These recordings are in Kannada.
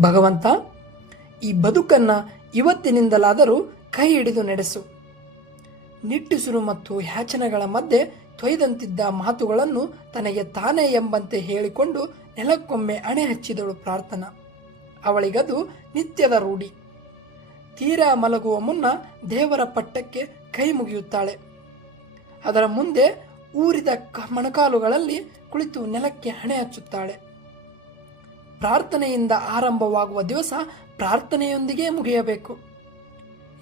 ಭಗವಂತ, ಈ ಬದುಕನ್ನು ಇವತ್ತಿನಿಂದಲಾದರೂ ಕೈ ಹಿಡಿದು ನಡೆಸು. ನಿಟ್ಟುಸಿರು ಮತ್ತು ಯಾಚನೆಗಳ ಮಧ್ಯೆ ತೊಯ್ದಂತಿದ್ದ ಮಾತುಗಳನ್ನು ತನಗೆ ತಾನೇ ಎಂಬಂತೆ ಹೇಳಿಕೊಂಡು ನೆಲಕ್ಕೊಮ್ಮೆ ಅಣೆ ಹಚ್ಚಿದಳು ಪ್ರಾರ್ಥನಾ. ಅವಳಿಗದು ನಿತ್ಯದ ರೂಢಿ. ತೀರಾ ಮಲಗುವ ಮುನ್ನ ದೇವರ ಪಟ್ಟಕ್ಕೆ ಕೈ ಮುಗಿಯುತ್ತಾಳೆ. ಅದರ ಮುಂದೆ ಊರಿದ ಮೊಣಕಾಲುಗಳಲ್ಲಿ ಕುಳಿತು ನೆಲಕ್ಕೆ ಹಣೆ ಹಚ್ಚುತ್ತಾಳೆ. ಪ್ರಾರ್ಥನೆಯಿಂದ ಆರಂಭವಾಗುವ ದಿವಸ ಪ್ರಾರ್ಥನೆಯೊಂದಿಗೆ ಮುಗಿಯಬೇಕು.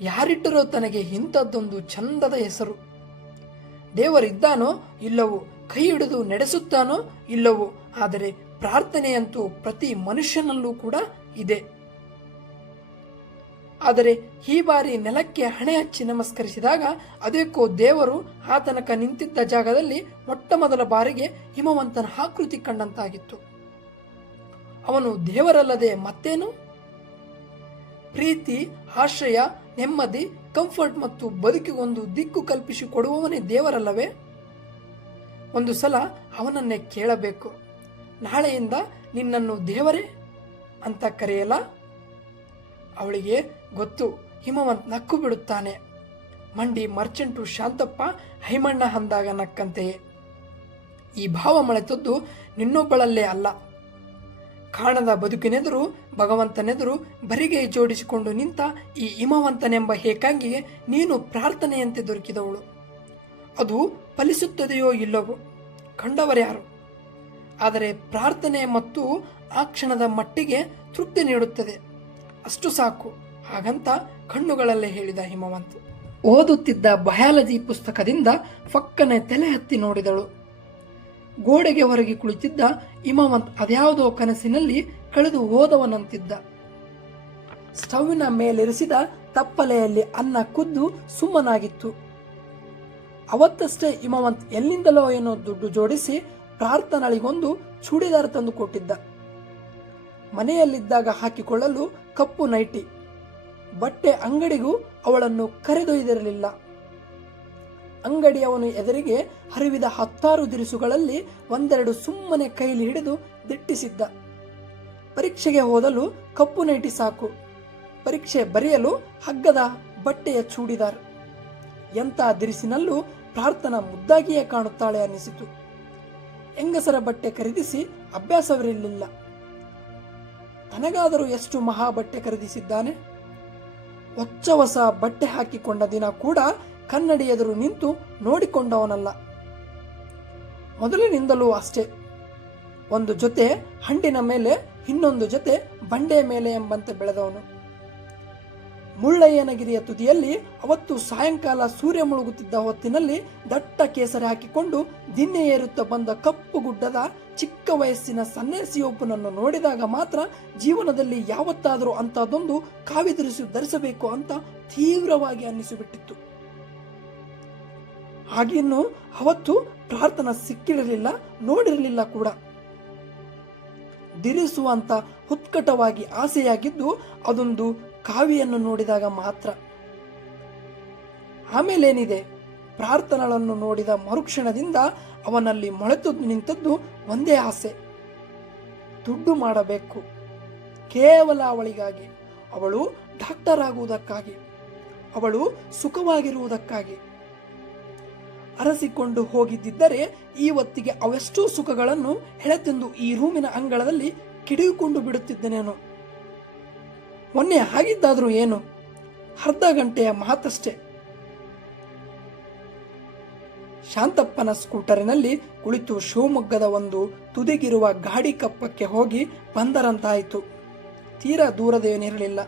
ಯಾರಿಟ್ಟರೋ ತನಗೆ ಇಂಥದ್ದೊಂದು ಚಂದದ ಹೆಸರು. ದೇವರಿದ್ದಾನೋ ಇಲ್ಲವೋ, ಕೈ ಹಿಡಿದು ನಡೆಸುತ್ತಾನೋ ಇಲ್ಲವೋ, ಆದರೆ ಪ್ರಾರ್ಥನೆಯಂತೂ ಪ್ರತಿ ಮನುಷ್ಯನಲ್ಲೂ ಕೂಡ ಇದೆ. ಆದರೆ ಈ ಬಾರಿ ನೆಲಕ್ಕೆ ಹಣೆ ಹಚ್ಚಿ ನಮಸ್ಕರಿಸಿದಾಗ ಅದಕ್ಕೋ ದೇವರು ಆತನಕ ನಿಂತಿದ್ದ ಜಾಗದಲ್ಲಿ ಮೊಟ್ಟ ಮೊದಲ ಬಾರಿಗೆ ಹಿಮವಂತನ ಆಕೃತಿ ಕಂಡಂತಾಗಿತ್ತು. ಅವನು ದೇವರಲ್ಲದೆ ಮತ್ತೇನು? ಪ್ರೀತಿ, ಆಶ್ರಯ, ನೆಮ್ಮದಿ ಕಂಫರ್ಟ್ ಮತ್ತು ಬದುಕಿಗೊಂದು ದಿಕ್ಕು ಕಲ್ಪಿಸಿ ಕೊಡುವವನೇ ದೇವರಲ್ಲವೇ? ಒಂದು ಸಲ ಅವನನ್ನೇ ಕೇಳಬೇಕು. ನಾಳೆಯಿಂದ ನಿನ್ನನ್ನು ದೇವರೇ ಅಂತ ಕರೆಯಲ್ಲ? ಅವಳಿಗೆ ಗೊತ್ತು, ಹಿಮವಂತ್ ನಕ್ಕು ಬಿಡುತ್ತಾನೆ. ಮಂಡಿ ಮರ್ಚೆಂಟು ಶಾಂತಪ್ಪ ಹೈಮಣ್ಣ ಅಂದಾಗ ನಕ್ಕಂತೆಯೇ ಈ ಭಾವ ಮಳೆತದ್ದು ನಿನ್ನೊಬ್ಬಳಲ್ಲೇ ಅಲ್ಲ. ಕಾಣದ ಬದುಕಿನೆದುರು, ಭಗವಂತನೆದುರು ಬರಿಗೆ ಜೋಡಿಸಿಕೊಂಡು ನಿಂತ ಈ ಹಿಮವಂತನೆಂಬ ಏಕಾಂಗಿಗೆ ನೀನು ಪ್ರಾರ್ಥನೆಯಂತೆ ದೊರಕಿದವಳು. ಅದು ಫಲಿಸುತ್ತದೆಯೋ ಇಲ್ಲವೋ ಕಂಡವರ್ಯಾರು ಆದರೆ ಪ್ರಾರ್ಥನೆ ಮತ್ತು ಆ ಕ್ಷಣದ ಮಟ್ಟಿಗೆ ತೃಪ್ತಿ ನೀಡುತ್ತದೆ. ಅಷ್ಟು ಸಾಕು, ಹಾಗಂತ ಕಣ್ಣುಗಳಲ್ಲೇ ಹೇಳಿದ ಹಿಮವಂತ. ಓದುತ್ತಿದ್ದ ಬಯಾಲಜಿ ಪುಸ್ತಕದಿಂದ ಫಕ್ಕನೆ ತಲೆ ಹತ್ತಿ ನೋಡಿದಳು. ಗೋಡೆಗೆ ಹೊರಗೆ ಕುಳಿತಿದ್ದ ಇಮಾಮತ್ ಅದ್ಯಾವುದೋ ಕನಸಿನಲ್ಲಿ ಕಳೆದು ಹೋದವನಂತಿದ್ದ. ಸ್ಟವ್ವಿನ ಮೇಲಿರಿಸಿದ ತಪ್ಪಲೆಯಲ್ಲಿ ಅನ್ನ ಕುದ್ದು ಸುಮ್ಮನಾಗಿತ್ತು. ಅವತ್ತಷ್ಟೇ ಹಿಮವಂತ್ ಎಲ್ಲಿಂದಲೋ ಏನೋ ದುಡ್ಡು ಜೋಡಿಸಿ ಪ್ರಾರ್ಥನಳಿಗೊಂದು ಚೂಡಿದಾರ ತಂದು ಕೊಟ್ಟಿದ್ದ. ಮನೆಯಲ್ಲಿದ್ದಾಗ ಹಾಕಿಕೊಳ್ಳಲು ಕಪ್ಪು ನೈಟಿ. ಬಟ್ಟೆ ಅಂಗಡಿಗೂ ಅವಳನ್ನು ಕರೆದೊಯ್ದಿರಲಿಲ್ಲ. ಅಂಗಡಿಯವನು ಎದುರಿಗೆ ಹರಿವಿದ ಹತ್ತಾರು ದಿರಿಸುಗಳಲ್ಲಿ ಒಂದೆರಡು ಸುಮ್ಮನೆ ಕೈಲಿ ಹಿಡಿದು ದಿಟ್ಟಿಸಿದ್ದ. ಪರೀಕ್ಷೆಗೆ ಓದಲು ಕಪ್ಪು ನೈಟಿ ಸಾಕು. ಪರೀಕ್ಷೆ ಬರೆಯಲು ಹಗ್ಗದ ಬಟ್ಟೆಯ ಚೂಡಿದಾರ್. ಎಂಥ ದಿರಿಸಿನಲ್ಲೂ ಪ್ರಾರ್ಥನಾ ಮುದ್ದಾಗಿಯೇ ಕಾಣುತ್ತಾಳೆ ಅನ್ನಿಸಿತು. ಹೆಂಗಸರ ಬಟ್ಟೆ ಖರೀದಿಸಿ ಅಭ್ಯಾಸವಿರಲಿಲ್ಲ. ತನಗಾದರೂ ಎಷ್ಟು ಮಹಾ ಬಟ್ಟೆ ಖರೀದಿಸಿದ್ದಾನೆ? ಹೊಚ್ಚ ಹೊಸ ಬಟ್ಟೆ ಹಾಕಿಕೊಂಡ ದಿನ ಕೂಡ ಕನ್ನಡಿ ಎದುರು ನಿಂತು ನೋಡಿಕೊಂಡವನಲ್ಲ. ಮೊದಲಿನಿಂದಲೂ ಅಷ್ಟೇ. ಒಂದು ಜೊತೆ ಹಂಡಿನ ಮೇಲೆ, ಇನ್ನೊಂದು ಜೊತೆ ಬಂಡೆ ಮೇಲೆ ಎಂಬಂತೆ ಬೆಳೆದವನು. ಮುಳ್ಳಯ್ಯನಗಿರಿಯ ತುದಿಯಲ್ಲಿ ಅವತ್ತು ಸಾಯಂಕಾಲ ಸೂರ್ಯ ಮುಳುಗುತ್ತಿದ್ದ ಹೊತ್ತಿನಲ್ಲಿ ದಟ್ಟ ಕೇಸರಿ ಹಾಕಿಕೊಂಡು ದಿನ್ನೆ ಏರುತ್ತಾ ಬಂದ ಕಪ್ಪು ಗುಡ್ಡದ ಚಿಕ್ಕ ವಯಸ್ಸಿನ ಸನ್ಯಾಸಿಯೊಬ್ಬನನ್ನು ನೋಡಿದಾಗ ಮಾತ್ರ ಜೀವನದಲ್ಲಿ ಯಾವತ್ತಾದರೂ ಅಂತದೊಂದು ಕಾವಿದಿರಿಸಿ ಧರಿಸಬೇಕು ಅಂತ ತೀವ್ರವಾಗಿ ಅನ್ನಿಸಿಬಿಟ್ಟಿತ್ತು. ಹಾಗಿನ್ನು ಅವತ್ತು ಪ್ರಾರ್ಥನಾ ಸಿಕ್ಕಿರಲಿಲ್ಲ, ನೋಡಿರಲಿಲ್ಲ ಕೂಡ. ದಿರಿಸುವಂತ ಉತ್ಕಟವಾಗಿ ಆಸೆಯಾಗಿದ್ದು ಅದೊಂದು ಕಾವಿಯನ್ನು ನೋಡಿದಾಗ ಮಾತ್ರ. ಆಮೇಲೇನಿದೆ? ಪ್ರಾರ್ಥನೆಗಳನ್ನು ನೋಡಿದ ಮರುಕ್ಷಣದಿಂದ ಅವನಲ್ಲಿ ಮೊಳೆತು ನಿಂತದ್ದು ಒಂದೇ ಆಸೆ. ದುಡ್ಡು ಮಾಡಬೇಕು. ಕೇವಲ ಅವಳಿಗಾಗಿ. ಅವಳು ಡಾಕ್ಟರ್ ಆಗುವುದಕ್ಕಾಗಿ. ಅವಳು ಸುಖವಾಗಿರುವುದಕ್ಕಾಗಿ. ಅರಸಿಕೊಂಡು ಹೋಗಿದ್ದರೆ ಈ ಹೊತ್ತಿಗೆ ಅವೆಷ್ಟೋ ಸುಖಗಳನ್ನು ಹೆಳೆತೆಂದು ಈ ರೂಮಿನ ಅಂಗಳದಲ್ಲಿ ಕಿಡಿಯುಕೊಂಡು ಬಿಡುತ್ತಿದ್ದನೇನು ಮೊನ್ನೆ ಹಾಗಿದ್ದಾದರೂ ಏನು? ಅರ್ಧ ಗಂಟೆಯ ಮಾತಷ್ಟೇ. ಶಾಂತಪ್ಪನ ಸ್ಕೂಟರಿನಲ್ಲಿ ಕುಳಿತು ಶಿವಮೊಗ್ಗದ ಒಂದು ತುದಿಗಿರುವ ಗಾಡಿ ಕಪ್ಪಕ್ಕೆ ಹೋಗಿ ಬಂದರಂತಾಯಿತು. ತೀರಾ ದೂರದೇನಿರಲಿಲ್ಲ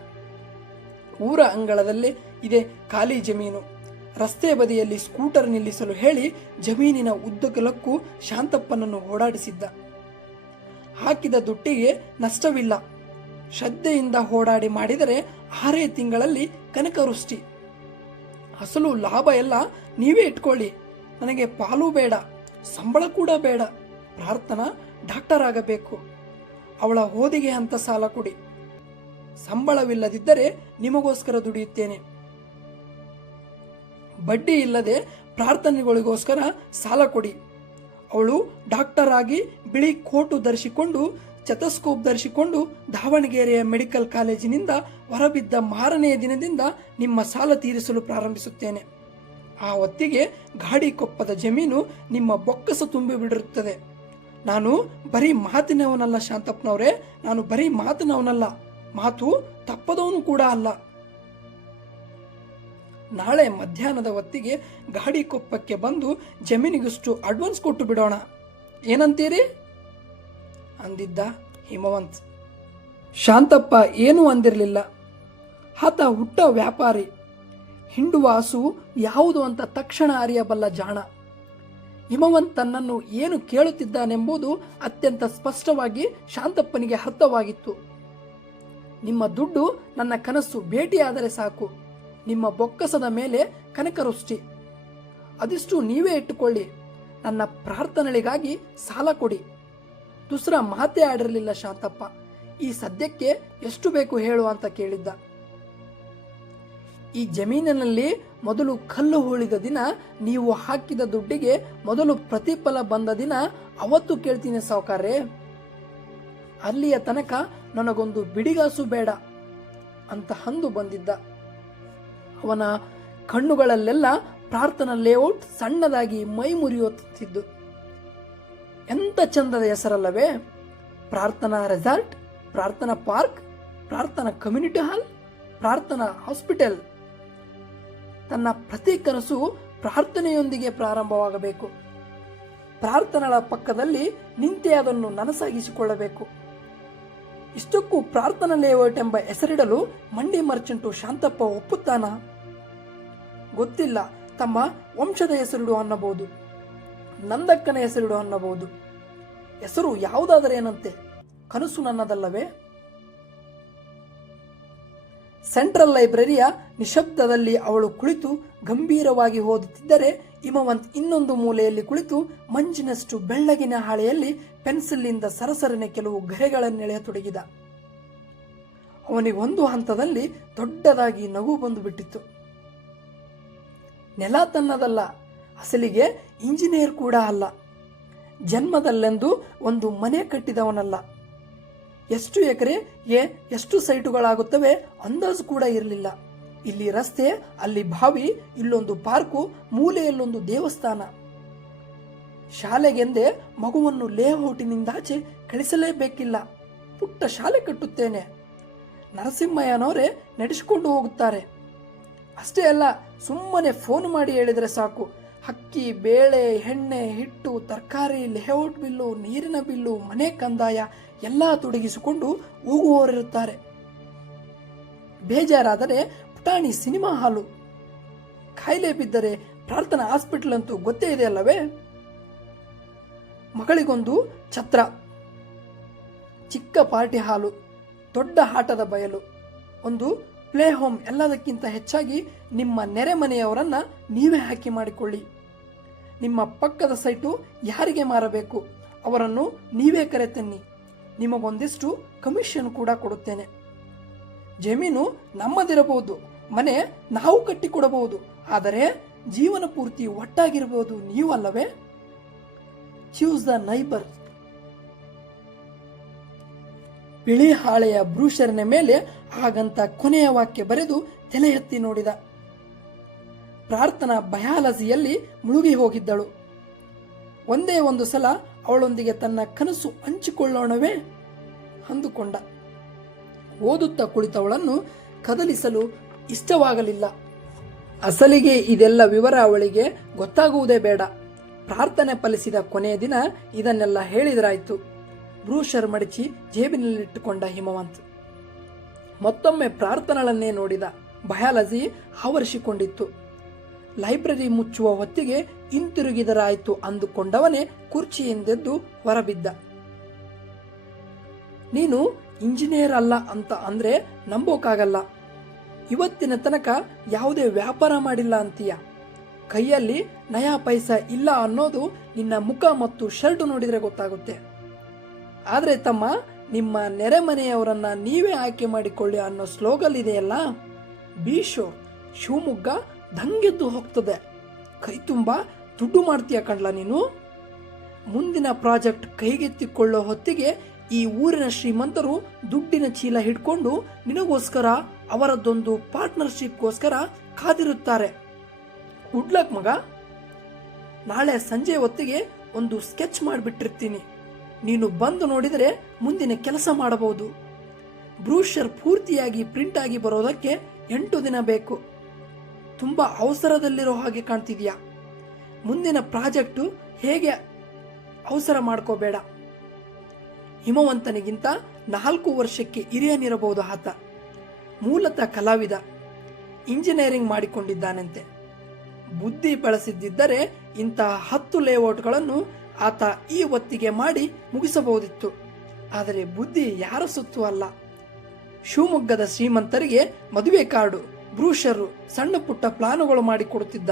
ಊರ ಅಂಗಳದಲ್ಲಿ ಇದೆ ಖಾಲಿ ಜಮೀನು. ರಸ್ತೆ ಬದಿಯಲ್ಲಿ ಸ್ಕೂಟರ್ ನಿಲ್ಲಿಸಲು ಹೇಳಿ ಜಮೀನಿನ ಉದ್ದಗಲಕ್ಕೂ ಶಾಂತಪ್ಪನನ್ನು ಓಡಾಡಿಸಿದ್ದ. ಹಾಕಿದ ದುಡ್ಡಿಗೆ ನಷ್ಟವಿಲ್ಲ. ಶ್ರದ್ಧೆಯಿಂದ ಓಡಾಡಿ ಮಾಡಿದರೆ ಆರೇ ತಿಂಗಳಲ್ಲಿ ಕನಕವೃಷ್ಟಿ. ಅಸಲು ಲಾಭ ಎಲ್ಲ ನೀವೇ ಇಟ್ಕೊಳ್ಳಿ. ನನಗೆ ಪಾಲು ಬೇಡ, ಸಂಬಳ ಕೂಡ ಬೇಡ. ಪ್ರಾರ್ಥನಾ ಡಾಕ್ಟರ್ ಆಗಬೇಕು ಅವಳ ಓದಿಗೆ ಅಂತ ಸಾಲ ಕೊಡಿ. ಸಂಬಳವಿಲ್ಲದಿದ್ದರೆ ನಿಮಗೋಸ್ಕರ ದುಡಿಯುತ್ತೇನೆ. ಬಡ್ಡಿ ಇಲ್ಲದೆ ಪ್ರಾರ್ಥನೆಗಳಿಗೋಸ್ಕರ ಸಾಲ ಕೊಡಿ. ಅವಳು ಡಾಕ್ಟರ್ ಆಗಿ ಬಿಳಿ ಕೋಟು ಧರಿಸಿಕೊಂಡು, ಚತಸ್ಕೋಪ್ ಧರಿಸಿಕೊಂಡು ದಾವಣಗೆರೆಯ ಮೆಡಿಕಲ್ ಕಾಲೇಜಿನಿಂದ ಹೊರಬಿದ್ದ ಮಾರನೆಯ ದಿನದಿಂದ ನಿಮ್ಮ ಸಾಲ ತೀರಿಸಲು ಪ್ರಾರಂಭಿಸುತ್ತೇನೆ. ಆ ಹೊತ್ತಿಗೆ ಗಾಡಿ ಕೊಪ್ಪದ ಜಮೀನು ನಿಮ್ಮ ಬೊಕ್ಕಸ ತುಂಬಿ ಬಿಡಿರುತ್ತದೆ. ನಾನು ಬರೀ ಮಾತಿನವನಲ್ಲ ಶಾಂತಪ್ಪನವರೇ, ನಾನು ಬರೀ ಮಾತಿನವನಲ್ಲ, ಮಾತು ತಪ್ಪದವನು ಕೂಡ ಅಲ್ಲ. ನಾಳೆ ಮಧ್ಯಾಹ್ನದ ಹೊತ್ತಿಗೆ ಗಾಡಿ ಕೊಪ್ಪಕ್ಕೆ ಬಂದು ಜಮೀನಿಗಷ್ಟು ಅಡ್ವಾನ್ಸ್ ಕೊಟ್ಟು ಬಿಡೋಣ. ಏನಂತೀರಿ? ಅಂದಿದ್ದ ಹಿಮವಂತ್. ಶಾಂತಪ್ಪ ಏನೂ ಅಂದಿರಲಿಲ್ಲ. ಆತ ಹುಟ್ಟ ವ್ಯಾಪಾರಿ. ಹಿಂಡುವ ಹಸು ಯಾವುದು ಅಂತ ತಕ್ಷಣ ಅರಿಯಬಲ್ಲ ಜಾಣ. ಹಿಮವಂತ್ ತನ್ನನ್ನು ಏನು ಕೇಳುತ್ತಿದ್ದಾನೆಂಬುದು ಅತ್ಯಂತ ಸ್ಪಷ್ಟವಾಗಿ ಶಾಂತಪ್ಪನಿಗೆ ಅರ್ಥವಾಗಿತ್ತು. ನಿಮ್ಮ ದುಡ್ಡು ನನ್ನ ಕನಸು ಭೇಟಿಯಾದರೆ ಸಾಕು. ನಿಮ್ಮ ಬೊಕ್ಕಸದ ಮೇಲೆ ಕನಕರುಷ್ಟಿ ಅದಿಷ್ಟು ನೀವೇ ಇಟ್ಟುಕೊಳ್ಳಿ. ನನ್ನ ಪ್ರಾರ್ಥನೆಗಳಿಗಾಗಿ ಸಾಲ ಕೊಡಿ. ದುಸ್ರ ಮಾತೇ ಆಡಿರಲಿಲ್ಲ ಶಾಂತಪ್ಪ. ಈ ಸದ್ಯಕ್ಕೆ ಎಷ್ಟು ಬೇಕು ಹೇಳು ಅಂತ ಕೇಳಿದ್ದ. ಈ ಜಮೀನಿನಲ್ಲಿ ಮೊದಲು ಕಲ್ಲು ಹೂಳಿದ ದಿನ ನೀವು ಹಾಕಿದ ದುಡ್ಡಿಗೆ ಮೊದಲು ಪ್ರತಿಫಲ ಬಂದ ದಿನ ಅವತ್ತು ಕೇಳ್ತೀನಿ ಸಾವುಕಾರೇ ಅಲ್ಲಿಯ ತನಕ ನನಗೊಂದು ಬಿಡಿಗಾಸು ಬೇಡ ಅಂತ ಹಂದು ಬಂದಿದ್ದ. ಅವನ ಕಣ್ಣುಗಳಲ್ಲೆಲ್ಲ ಪ್ರಾರ್ಥನಾ ಲೇಔಟ್ ಸಣ್ಣದಾಗಿ ಮೈ ಮುರಿಯುತ್ತಿದ್ದು ಎಂತ ಚಂದದ ಹೆಸರಲ್ಲವೇ? ಪ್ರಾರ್ಥನಾ ರೆಸಾರ್ಟ್, ಪ್ರಾರ್ಥನಾ ಪಾರ್ಕ್, ಪ್ರಾರ್ಥನಾ ಕಮ್ಯುನಿಟಿ ಹಾಲ್, ಪ್ರಾರ್ಥನಾ ಹಾಸ್ಪಿಟಲ್. ತನ್ನ ಪ್ರತಿ ಕನಸು ಪ್ರಾರ್ಥನೆಯೊಂದಿಗೆ ಪ್ರಾರಂಭವಾಗಬೇಕು. ಪ್ರಾರ್ಥನೆಗಳ ಪಕ್ಕದಲ್ಲಿ ನಿಂತೆ ಅದನ್ನು ನನಸಾಗಿಸಿಕೊಳ್ಳಬೇಕು. ಇಷ್ಟಕ್ಕೂ ಪ್ರಾರ್ಥನಾ ಲೇಔಟ್ ಎಂಬ ಹೆಸರಿಡಲು ಮಂಡಿ ಮರ್ಚೆಂಟು ಶಾಂತಪ್ಪ ಒಪ್ಪುತ್ತಾನ? ಗೊತ್ತಿಲ್ಲ. ತಮ್ಮ ವಂಶದ ಹೆಸರಿಡು ಅನ್ನಬಹುದು. ನಂದಕ್ಕನ ಹೆಸರಿಡು ಅನ್ನಬಹುದು. ಹೆಸರು ಯಾವುದಾದರೇನಂತೆ? ಕನಸು ನನ್ನದಲ್ಲವೇ? ಸೆಂಟ್ರಲ್ ಲೈಬ್ರರಿಯ ನಿಶಬ್ದದಲ್ಲಿ ಅವಳು ಕುಳಿತು ಗಂಭೀರವಾಗಿ ಓದುತ್ತಿದ್ದರೆ ಹಿಮವಂತ್ ಇನ್ನೊಂದು ಮೂಲೆಯಲ್ಲಿ ಕುಳಿತು ಮಂಜಿನಷ್ಟು ಬೆಳ್ಳಗಿನ ಹಾಳೆಯಲ್ಲಿ ಪೆನ್ಸಿಲ್ನಿಂದ ಸರಸರನೆ ಕೆಲವು ಗೆರೆಗಳನ್ನೆಳೆಯತೊಡಗಿದ. ಅವನಿಗೊಂದು ಹಂತದಲ್ಲಿ ದೊಡ್ಡದಾಗಿ ನಗು ಬಂದು ಬಿಟ್ಟಿತ್ತು ನೆಲ ತನ್ನದಲ್ಲ, ಅಸಲಿಗೆ ಇಂಜಿನಿಯರ್ ಕೂಡ ಅಲ್ಲ. ಜನ್ಮದಲ್ಲೆಂದು ಒಂದು ಮನೆ ಕಟ್ಟಿದವನಲ್ಲ. ಎಷ್ಟು ಎಕರೆ ಏ ಎಷ್ಟು ಸೈಟುಗಳಾಗುತ್ತವೆ ಅಂದಾಜು ಕೂಡ ಇರಲಿಲ್ಲ. ಇಲ್ಲಿ ರಸ್ತೆ, ಅಲ್ಲಿ ಬಾವಿ, ಇಲ್ಲೊಂದು ಪಾರ್ಕು, ಮೂಲೆಯಲ್ಲೊಂದು ದೇವಸ್ಥಾನ. ಶಾಲೆಗೆಂದೇ ಮಗುವನ್ನು ಲೇಔಟಿನಿಂದಾಚೆ ಕಳಿಸಲೇಬೇಕಿಲ್ಲ. ಪುಟ್ಟ ಶಾಲೆ ಕಟ್ಟುತ್ತೇನೆ. ನರಸಿಂಹಯ್ಯನವರೇ ನಡೆಸಿಕೊಂಡು ಹೋಗುತ್ತಾರೆ. ಅಷ್ಟೇ ಅಲ್ಲ, ಸುಮ್ಮನೆ ಫೋನ್ ಮಾಡಿ ಹೇಳಿದರೆ ಸಾಕು. ಅಕ್ಕಿ, ಬೇಳೆ, ಎಣ್ಣೆ, ಹಿಟ್ಟು, ತರಕಾರಿ ಲೇಔಟ್ ಬಿಲ್ಲು, ನೀರಿನ ಬಿಲ್ಲು, ಮನೆ ಕಂದಾಯ ಎಲ್ಲ ತೊಡಗಿಸಿಕೊಂಡು ಹೋಗುವವರಿರುತ್ತಾರೆ. ಬೇಜಾರಾದರೆ ಪುಟಾಣಿ ಸಿನಿಮಾ ಹಾಲು. ಕಾಯಿಲೆ ಬಿದ್ದರೆ ಪ್ರಾರ್ಥನಾ ಹಾಸ್ಪಿಟಲ್ ಅಂತೂ ಗೊತ್ತೇ ಇದೆ ಅಲ್ಲವೇ? ಮಗಳಿಗೊಂದು ಛತ್ರ. ಚಿಕ್ಕ ಪಾರ್ಟಿ ಹಾಲು, ದೊಡ್ಡ ಆಟದ ಬಯಲು. ಒಂದು ಪ್ಲೇ ಹೋಮ್ ಎಲ್ಲದಕ್ಕಿಂತ ಹೆಚ್ಚಾಗಿ ನಿಮ್ಮ ನೆರೆ ಮನೆಯವರನ್ನ ನೀವೇ ಹಾಕಿ ಮಾಡಿಕೊಳ್ಳಿ. ನಿಮ್ಮ ಪಕ್ಕದ ಸೈಟು ಯಾರಿಗೆ ಮಾರಬೇಕು? ಅವರನ್ನು ನೀವೇ ಕರೆ ತನ್ನಿ ನಿಮಗೊಂದಿಷ್ಟು ಕಮಿಷನ್ ಕೂಡ ಕೊಡುತ್ತೇನೆ. ಜಮೀನು ನಮ್ಮದಿರಬಹುದು, ಮನೆ ನಾವು ಕಟ್ಟಿಕೊಡಬಹುದು, ಆದರೆ ಜೀವನ ಪೂರ್ತಿ ಒಟ್ಟಾಗಿರಬಹುದು ನೀವಲ್ಲವೇ ಚೂಸ್ ದ ನೈಬರ್ ಬಿಳಿ ಹಾಳೆಯ ಬ್ರೂಷರ್ನ ಮೇಲೆ ಹಾಗಂತ ಕೊನೆಯ ವಾಕ್ಯ ಬರೆದು ತಲೆ ಎತ್ತಿ ನೋಡಿದ. ಪ್ರಾರ್ಥನಾ ಬಯಾಲಜಿಯಲ್ಲಿ ಮುಳುಗಿ ಹೋಗಿದ್ದಳು. ಒಂದೇ ಒಂದು ಸಲ ಅವಳೊಂದಿಗೆ ತನ್ನ ಕನಸು ಹಂಚಿಕೊಳ್ಳೋಣವೇ ಅಂದುಕೊಂಡ. ಓದುತ್ತಾ ಕುಳಿತವಳನ್ನು ಕದಲಿಸಲು ಇಷ್ಟವಾಗಲಿಲ್ಲ. ಅಸಲಿಗೆ ಇದೆಲ್ಲ ವಿವರ ಅವಳಿಗೆ ಗೊತ್ತಾಗುವುದೇ ಬೇಡ. ಪ್ರಾರ್ಥನೆ ಫಲಿಸಿದ ಕೊನೆಯ ದಿನ ಇದನ್ನೆಲ್ಲ ಹೇಳಿದರಾಯಿತು. ಬ್ರೂಷರ್ ಮಡಚಿ ಜೇಬಿನಲ್ಲಿಟ್ಟುಕೊಂಡ ಹಿಮವಂತ್. ಮತ್ತೊಮ್ಮೆ ಪ್ರಾರ್ಥನೆಗಳನ್ನೇ ನೋಡಿದ ಬಯಾಲಜಿ ಆವರಿಸಿಕೊಂಡಿತ್ತು. ಲೈಬ್ರರಿ ಮುಚ್ಚುವ ಹೊತ್ತಿಗೆ ಹಿಂತಿರುಗಿದರಾಯಿತು ಅಂದುಕೊಂಡವನೇ ಕುರ್ಚಿಯಿಂದೆದ್ದು ಹೊರಬಿದ್ದ. ನೀನು ಇಂಜಿನಿಯರ್ ಅಲ್ಲ ಅಂತ ಅಂದ್ರೆ ನಂಬೋಕಾಗಲ್ಲ. ಇವತ್ತಿನ ತನಕ ಯಾವುದೇ ವ್ಯಾಪಾರ ಮಾಡಿಲ್ಲ ಅಂತೀಯ. ಕೈಯಲ್ಲಿ ನಯಾ ಪೈಸ ಇಲ್ಲ ಅನ್ನೋದು ನಿನ್ನ ಮುಖ ಮತ್ತು ಶರ್ಟ್ ನೋಡಿದ್ರೆ ಗೊತ್ತಾಗುತ್ತೆ. ಆದರೆ ತಮ್ಮ, ನಿಮ್ಮ ನೆರೆಮನೆಯವರನ್ನ ನೀವೇ ಆಯ್ಕೆ ಮಾಡಿಕೊಳ್ಳಿ ಅನ್ನೋ ಸ್ಲೋಗಲ್ ಇದೆಯಲ್ಲ? ಬಿ ಶೋರ್ ಶಿವಮೊಗ್ಗ ದಂಗೆದ್ದು ಹೋಗ್ತದೆ. ಕೈ ತುಂಬ ದುಡ್ಡು ಮಾಡ್ತೀಯ ಕಣ್ಲ ನೀನು? ಮುಂದಿನ ಪ್ರಾಜೆಕ್ಟ್ ಕೈಗೆತ್ತಿಕೊಳ್ಳೋ ಹೊತ್ತಿಗೆ ಈ ಊರಿನ ಶ್ರೀಮಂತರು ದುಡ್ಡಿನ ಚೀಲ ಹಿಡ್ಕೊಂಡು ನಿನಗೋಸ್ಕರ, ಅವರದ್ದೊಂದು ಪಾರ್ಟ್ನರ್ಶಿಪ್ಗೋಸ್ಕರ ಕಾದಿರುತ್ತಾರೆ. ಗುಡ್ ಲಕ್ ಮಗ. ನಾಳೆ ಸಂಜೆ ಹೊತ್ತಿಗೆ ಒಂದು ಸ್ಕೆಚ್ ಮಾಡಿಬಿಟ್ಟಿರ್ತೀನಿ. ನೀನು ಬಂದು ನೋಡಿದರೆ ಮುಂದಿನ ಕೆಲಸ ಮಾಡಬಹುದು. ಬ್ರೂಷರ್ ಪೂರ್ತಿಯಾಗಿ ಪ್ರಿಂಟ್ ಆಗಿ ಬರೋದಕ್ಕೆ ಎಂಟು ದಿನ ಬೇಕು. ತುಂಬ ಅವಸರದಲ್ಲಿರೋ ಹಾಗೆ ಕಾಣ್ತಿದ್ಯಾ? ಮುಂದಿನ ಪ್ರಾಜೆಕ್ಟು ಹೇಗೆ ಅವಸರ ಮಾಡ್ಕೋಬೇಡ? ಹಿಮವಂತನಿಗಿಂತ ನಾಲ್ಕು ವರ್ಷಕ್ಕೆ ಹಿರಿಯನಿರಬಹುದು ಆತ. ಮೂಲತಃ ಕಲಾವಿದ, ಇಂಜಿನಿಯರಿಂಗ್ ಮಾಡಿಕೊಂಡಿದ್ದಾನಂತೆ. ಬುದ್ಧಿ ಬಳಸಿದ್ದಿದ್ದರೆ ಇಂತಹ ಹತ್ತು ಲೇಔಟ್ಗಳನ್ನು ಆತ ಈ ಹೊತ್ತಿಗೆ ಮಾಡಿ ಮುಗಿಸಬಹುದಿತ್ತು. ಆದರೆ ಬುದ್ಧಿ ಯಾರ ಸುತ್ತು ಅಲ್ಲ. ಶಿವಮೊಗ್ಗದ ಶ್ರೀಮಂತರಿಗೆ ಮದುವೆ ಕಾರ್ಡು. ಬ್ರೂಷರು ಸಣ್ಣ ಪುಟ್ಟ ಪ್ಲಾನುಗಳು ಮಾಡಿಕೊಡುತ್ತಿದ್ದ.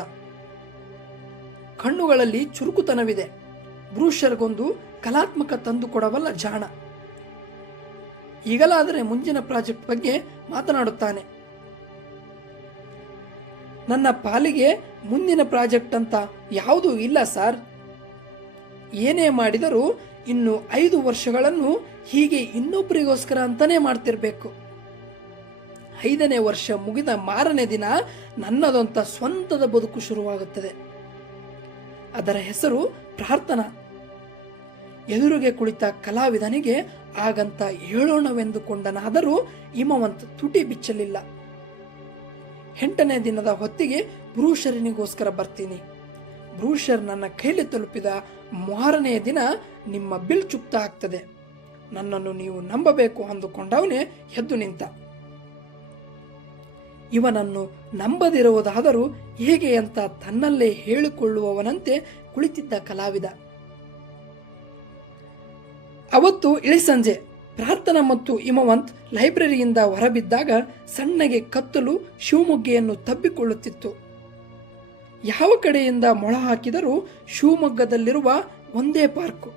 ಕಣ್ಣುಗಳಲ್ಲಿ ಚುರುಕುತನವಿದೆ. ಬ್ರೂಷರ್ಗೊಂದು ಕಲಾತ್ಮಕ ತಂದು ಕೊಡವಲ್ಲ ಜಾಣ. ಈಗಲಾದರೆ ಮುಂಜಿನ ಪ್ರಾಜೆಕ್ಟ್ ಬಗ್ಗೆ ಮಾತನಾಡುತ್ತಾನೆ. ನನ್ನ ಪಾಲಿಗೆ ಮುಂದಿನ ಪ್ರಾಜೆಕ್ಟ್ ಅಂತ ಯಾವುದೂ ಇಲ್ಲ ಸರ್. ಏನೇ ಮಾಡಿದರೂ ಇನ್ನು ಐದು ವರ್ಷಗಳನ್ನು ಹೀಗೆ ಇನ್ನೊಬ್ಬರಿಗೋಸ್ಕರ ಅಂತಾನೆ ಮಾಡ್ತಿರ್ಬೇಕು. ಐದನೇ ವರ್ಷ ಮುಗಿದ ಮಾರನೇ ದಿನ ನನ್ನದೊಂಥ ಸ್ವಂತದ ಬದುಕು ಶುರುವಾಗುತ್ತದೆ. ಅದರ ಹೆಸರು ಪ್ರಾರ್ಥನಾ. ಎದುರಿಗೆ ಕುಳಿತ ಕಲಾವಿದನಿಗೆ ಆಗಂತ ಹೇಳೋಣವೆಂದುಕೊಂಡನಾದರೂ ಹಿಮವಂತ ತುಟಿ ಬಿಚ್ಚಲಿಲ್ಲ. ಎಂಟನೇ ದಿನದ ಹೊತ್ತಿಗೆ ಬ್ರೂಷರಿನಿಗೋಸ್ಕರ ಬರ್ತೀನಿ. ಬ್ರೂಷರ್ ನನ್ನ ಕೈಲಿ ತಲುಪಿದ ಮಾರನೆಯ ದಿನ ನಿಮ್ಮ ಬಿಲ್ ಚುಕ್ತ ಆಗ್ತದೆ. ನನ್ನನ್ನು ನೀವು ನಂಬಬೇಕು ಅಂದುಕೊಂಡವನೇ ಎದ್ದು ನಿಂತ. ಇವನನ್ನು ನಂಬದಿರುವುದಾದರೂ ಹೇಗೆ ಅಂತ ತನ್ನಲ್ಲೇ ಹೇಳಿಕೊಳ್ಳುವವನಂತೆ ಕುಳಿತಿದ್ದ ಕಲಾವಿದ. ಅವತ್ತು ಇಳಿಸಂಜೆ ಪ್ರಾರ್ಥನಾ ಮತ್ತು ಹಿಮವಂತ್ ಲೈಬ್ರರಿಯಿಂದ ಹೊರಬಿದ್ದಾಗ ಸಣ್ಣಗೆ ಕತ್ತಲು ಶಿವಮೊಗ್ಗೆಯನ್ನು ತಬ್ಬಿಕೊಳ್ಳುತ್ತಿತ್ತು. ಯಾವ ಕಡೆಯಿಂದ ಮೊಳ ಹಾಕಿದರೂ ಶಿವಮೊಗ್ಗದಲ್ಲಿರುವ ಒಂದೇ ಪಾರ್ಕು.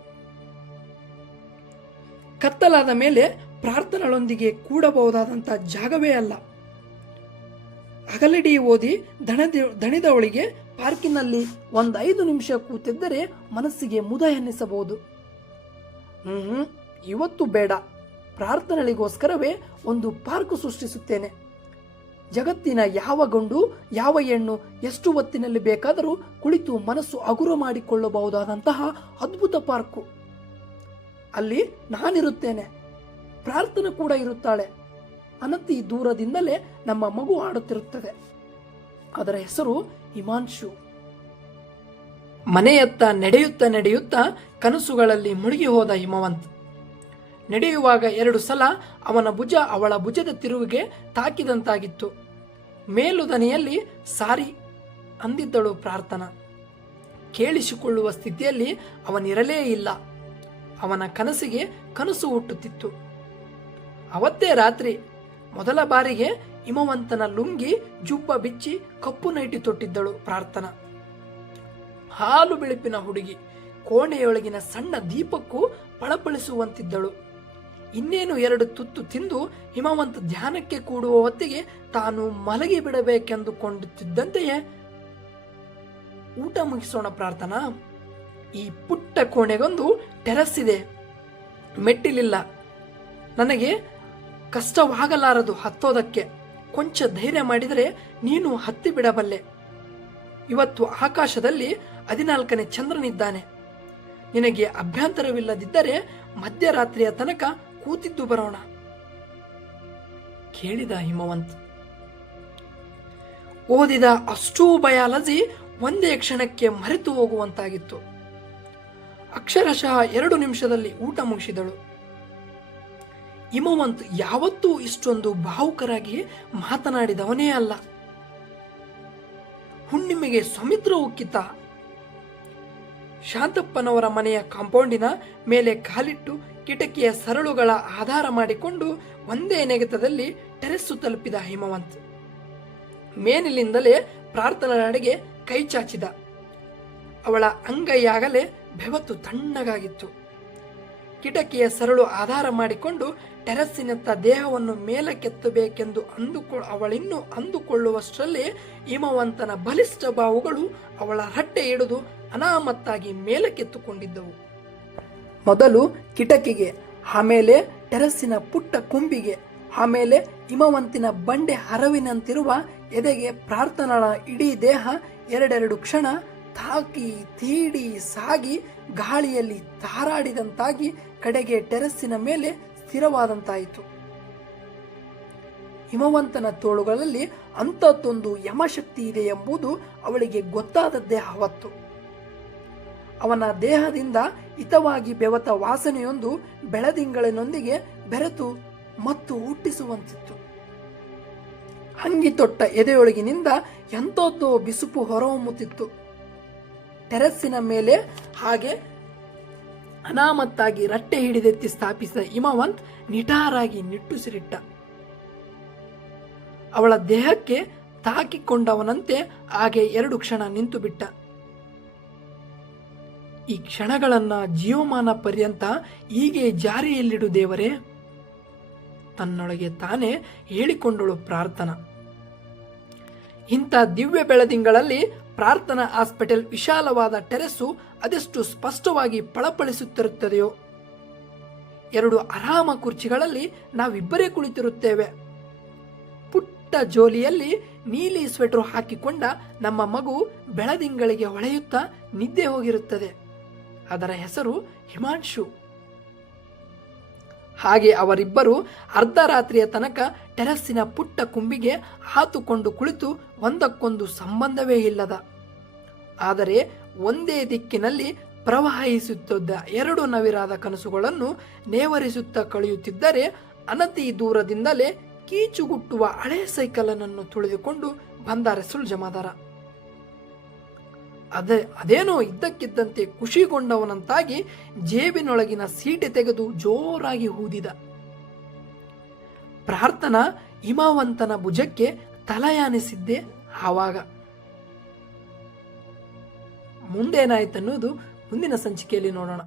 ಕತ್ತಲಾದ ಮೇಲೆ ಪ್ರಾರ್ಥನೆಗಳೊಂದಿಗೆ ಕೂಡಬಹುದಾದಂಥ ಜಾಗವೇ ಅಲ್ಲ. ಅಗಲಿಡಿ ಓದಿ ದಣದಿ ದಣಿದವಳಿಗೆ ಪಾರ್ಕಿನಲ್ಲಿ ಒಂದು ಐದು ನಿಮಿಷ ಕೂತಿದ್ದರೆ ಮನಸ್ಸಿಗೆ ಮುದ ಎನ್ನಿಸಬಹುದು ಹ್ಮ್, ಇವತ್ತು ಬೇಡ. ಪ್ರಾರ್ಥನೆಗಳಿಗೋಸ್ಕರವೇ ಒಂದು ಪಾರ್ಕ್ ಸೃಷ್ಟಿಸುತ್ತೇನೆ. ಜಗತ್ತಿನ ಯಾವ ಗಂಡು, ಯಾವ ಹೆಣ್ಣು, ಎಷ್ಟು ಹೊತ್ತಿನಲ್ಲಿ ಬೇಕಾದರೂ ಕುಳಿತು ಮನಸ್ಸು ಹಗುರ ಮಾಡಿಕೊಳ್ಳಬಹುದಾದಂತಹ ಅದ್ಭುತ ಪಾರ್ಕು. ಅಲ್ಲಿ ನಾನಿರುತ್ತೇನೆ. ಪ್ರಾರ್ಥನೆ ಕೂಡ ಇರುತ್ತಾಳೆ. ಅನತಿ ದೂರದಿಂದಲೇ ನಮ್ಮ ಮಗು ಆಡುತ್ತಿರುತ್ತದೆ. ಅದರ ಹೆಸರು ಹಿಮಾಂಶು. ಮನೆಯತ್ತ ನಡೆಯುತ್ತಾ ನಡೆಯುತ್ತಾ ಕನಸುಗಳಲ್ಲಿ ಮುಳುಗಿ ಹೋದ ಹಿಮವಂತ್. ನಡೆಯುವಾಗ ಎರಡು ಸಲ ಅವನ ಭುಜ ಅವಳ ಭುಜದ ತಿರುವಿಗೆ ತಾಕಿದಂತಾಗಿತ್ತು. ಮೇಲುದನೆಯಲ್ಲಿ ಸಾರಿ ಅಂದಿದ್ದಳು ಪ್ರಾರ್ಥನಾ. ಕೇಳಿಸಿಕೊಳ್ಳುವ ಸ್ಥಿತಿಯಲ್ಲಿ ಅವನಿರಲೇ ಇಲ್ಲ. ಅವನ ಕನಸಿಗೆ ಕನಸು ಹುಟ್ಟುತ್ತಿತ್ತು. ಅವತ್ತೇ ರಾತ್ರಿ ಮೊದಲ ಬಾರಿಗೆ ಹಿಮವಂತನ ಲುಂಗಿ ಜುಬ್ಬ ಬಿಚ್ಚಿ ಕಪ್ಪು ನೈಟಿ ತೊಟ್ಟಿದ್ದಳು ಪ್ರಾರ್ಥನಾ. ಹಾಲು ಬಿಳುಪಿನ ಹುಡುಗಿ ಕೋಣೆಯೊಳಗಿನ ಸಣ್ಣ ದೀಪಕ್ಕೂ ಪಳಪಳಿಸುವಂತಿದ್ದಳು. ಇನ್ನೇನು ಎರಡು ತುತ್ತು ತಿಂದು ಹಿಮವಂತ ಧ್ಯಾನಕ್ಕೆ ಕೂಡುವ ಹೊತ್ತಿಗೆ ತಾನು ಮಲಗಿ ಬಿಡಬೇಕೆಂದುಕೊಂಡುತ್ತಿದ್ದಂತೆಯೇ ಊಟ ಮುಗಿಸೋಣ ಪ್ರಾರ್ಥನಾ. ಈ ಪುಟ್ಟ ಕೋಣೆಗೊಂದು ಟೆರಸ್ ಇದೆ. ಮೆಟ್ಟಿಲಿಲ್ಲ. ನನಗೆ ಕಷ್ಟವಾಗಲಾರದು ಹತ್ತೋದಕ್ಕೆ. ಕೊಂಚ ಧೈರ್ಯ ಮಾಡಿದರೆ ನೀನು ಹತ್ತಿ ಬಿಡಬಲ್ಲೆ. ಇವತ್ತು ಆಕಾಶದಲ್ಲಿ ಹದಿನಾಲ್ಕನೇ ಚಂದ್ರನಿದ್ದಾನೆ. ನಿನಗೆ ಅಭ್ಯಂತರವಿಲ್ಲದಿದ್ದರೆ ಮಧ್ಯರಾತ್ರಿಯ ತನಕ ಕೂತಿದ್ದು ಬರೋಣ. ಕೇಳಿದ ಹಿಮವಂತ್. ಓದಿದ ಅಷ್ಟೂ ಬಯಾಲಜಿ ಒಂದೇ ಕ್ಷಣಕ್ಕೆ ಮರೆತು ಹೋಗುವಂತಾಗಿತ್ತು. ಅಕ್ಷರಶಃ ಎರಡು ನಿಮಿಷದಲ್ಲಿ ಊಟ ಮುಗಿಸಿದಳು. ಹಿಮವಂತ್ ಯಾವತ್ತೂ ಇಷ್ಟೊಂದು ಭಾವುಕರಾಗಿ ಮಾತನಾಡಿದವನೇ ಅಲ್ಲ. ಹುಣ್ಣಿಮೆಗೆ ಸಮಿತ್ರ ಉಕ್ಕಿತ. ಶಾಂತಪ್ಪನವರ ಮನೆಯ ಕಾಂಪೌಂಡಿನ ಮೇಲೆ ಕಾಲಿಟ್ಟು ಕಿಟಕಿಯ ಸರಳುಗಳ ಆಧಾರ ಮಾಡಿಕೊಂಡು ಒಂದೇ ನೆಗೆತದಲ್ಲಿ ಟೆರೆಸ್ಸು ತಲುಪಿದ ಹಿಮವಂತ್. ಮೇನಿಲಿಂದಲೇ ಪ್ರಾರ್ಥನೆಯಡೆಗೆ ಕೈ ಚಾಚಿದ. ಅವಳ ಅಂಗೈಯಾಗಲೇ ಬೆವತ್ತು ತಣ್ಣಗಾಗಿತ್ತು. ಕಿಟಕಿಯ ಸರಳು ಆಧಾರ ಮಾಡಿಕೊಂಡು ಟೆರಸ್ಸಿನತ್ತ ದೇಹವನ್ನು ಮೇಲಕ್ಕೆತ್ತಬೇಕೆಂದು ಅಂದುಕೊ ಅವಳಿನ್ನೂ ಅಂದುಕೊಳ್ಳುವಷ್ಟರಲ್ಲಿ ಹಿಮವಂತನ ಬಲಿಷ್ಠ ಬಾವುಗಳು ಅವಳ ರಟ್ಟೆ ಹಿಡಿದು ಅನಾಮತ್ತಾಗಿ ಮೇಲಕ್ಕೆತ್ತುಕೊಂಡಿದ್ದವು. ಮೊದಲು ಕಿಟಕಿಗೆ, ಆಮೇಲೆ ಟೆರಸ್ಸಿನ ಪುಟ್ಟ ಕೊಂಬಿಗೆ, ಆಮೇಲೆ ಹಿಮವಂತಿನ ಬಂಡೆ ಹರವಿನಂತಿರುವ ಎದೆಗೆ ಪ್ರಾರ್ಥನಳ ಇಡೀ ದೇಹ ಎರಡೆರಡು ಕ್ಷಣ ತಾಕಿ, ತೀಡಿ, ಸಾಗಿ ಗಾಳಿಯಲ್ಲಿ ತಾರಾಡಿದಂತಾಗಿ ಕಡೆಗೆ ಟೆರಸ್ಸಿನ ಮೇಲೆ ಸ್ಥಿರವಾದಂತಾಯಿತು. ಹಿಮವಂತನ ತೋಳುಗಳಲ್ಲಿ ಅಂಥದ್ದೊಂದು ಯಮಶಕ್ತಿ ಇದೆ ಎಂಬುದು ಅವಳಿಗೆ ಗೊತ್ತಾದದ್ದೇ ಅವತ್ತು ಅವನ ದೇಹದಿಂದ ಹಿತವಾಗಿ ಬೆವತ ವಾಸನೆಯೊಂದು ಬೆಳದಿಂಗಳಿನೊಂದಿಗೆ ಬೆರೆತು ಮತ್ತು ಹುಟ್ಟಿಸುವಂತಿತ್ತು. ಹಂಗಿ ತೊಟ್ಟ ಎದೆಯೊಳಗಿನಿಂದ ಎಂಥದ್ದೋ ಬಿಸುಪು ಹೊರಹೊಮ್ಮುತ್ತಿತ್ತು. ಟೆರಸ್ಸಿನ ಮೇಲೆ ಹಾಗೆ ಅನಾಮತ್ತಾಗಿ ರಟ್ಟೆ ಹಿಡಿದೆತ್ತಿ ಸ್ಥಾಪಿಸಿದ ಹಿಮವಂತ್ ನಿಟಾರಾಗಿ ನಿಟ್ಟುಸಿರಿಟ್ಟ. ಅವಳ ದೇಹಕ್ಕೆ ತಾಕಿಕೊಂಡವನಂತೆ ಹಾಗೆ ಎರಡು ಕ್ಷಣ ನಿಂತು ಬಿಟ್ಟ ಈ ಕ್ಷಣಗಳನ್ನ ಜೀವಮಾನ ಪರ್ಯಂತ ಹೀಗೆ ಜಾರಿಯಲ್ಲಿಡು ದೇವರೇ, ತನ್ನೊಳಗೆ ತಾನೇ ಹೇಳಿಕೊಂಡಳು ಪ್ರಾರ್ಥನಾ. ಇಂಥ ದಿವ್ಯ ಬೆಳದಿಂಗಳಲ್ಲಿ ಪ್ರಾರ್ಥನಾ ಹಾಸ್ಪಿಟಲ್ ವಿಶಾಲವಾದ ಟೆರೆಸ್ಸು ಅದೆಷ್ಟು ಸ್ಪಷ್ಟವಾಗಿ ಪಳಪಳಿಸುತ್ತಿರುತ್ತದೆಯೋ. ಎರಡು ಆರಾಮ ಕುರ್ಚಿಗಳಲ್ಲಿ ನಾವಿಬ್ಬರೇ ಕುಳಿತಿರುತ್ತೇವೆ. ಪುಟ್ಟ ಜೋಲಿಯಲ್ಲಿ ನೀಲಿ ಸ್ವೆಟರ್ ಹಾಕಿಕೊಂಡ ನಮ್ಮ ಮಗು ಬೆಳದಿಂಗಳಿಗೆ ಹೊಳೆಯುತ್ತಾ ನಿದ್ದೆ ಹೋಗಿರುತ್ತದೆ. ಅದರ ಹೆಸರು ಹಿಮಾಂಶು. ಹಾಗೆ ಅವರಿಬ್ಬರು ಅರ್ಧ ರಾತ್ರಿಯ ತನಕ ಟೆರಸ್ಸಿನ ಪುಟ್ಟ ಕುಂಬಿಗೆ ಹಾತುಕೊಂಡು ಕುಳಿತು ಒಂದಕ್ಕೊಂದು ಸಂಬಂಧವೇ ಇಲ್ಲದ. ಆದರೆ ಒಂದೇ ದಿಕ್ಕಿನಲ್ಲಿ ಪ್ರವಹಿಸುತ್ತಿದ್ದ ಎರಡು ನವಿರಾದ ಕನಸುಗಳನ್ನು ನೇವರಿಸುತ್ತಾ ಕಳೆಯುತ್ತಿದ್ದರೆ ಅನತಿ ದೂರದಿಂದಲೇ ಕೀಚುಗುಟ್ಟುವ ಹಳೆ ಸೈಕಲನನ್ನು ತುಳಿದುಕೊಂಡು ಬಂದಾರೆ ರೆಸುಲ್ ಜಮಾದಾರ. ಅದೇ, ಅದೇನೋ ಇದ್ದಕ್ಕಿದ್ದಂತೆ ಖುಷಿಗೊಂಡವನಂತಾಗಿ ಜೇಬಿನೊಳಗಿನ ಸೀಟೆ ತೆಗೆದು ಜೋರಾಗಿ ಊದಿದ ಪ್ರಾರ್ಥನಾ ಹಿಮಾವಂತನ ಭುಜಕ್ಕೆ ತಲೆಯಾನಿಸಿದ್ದೆ ಆವಾಗ. ಮುಂದೇನಾಯ್ತನ್ನುವುದು ಮುಂದಿನ ಸಂಚಿಕೆಯಲ್ಲಿ ನೋಡೋಣ.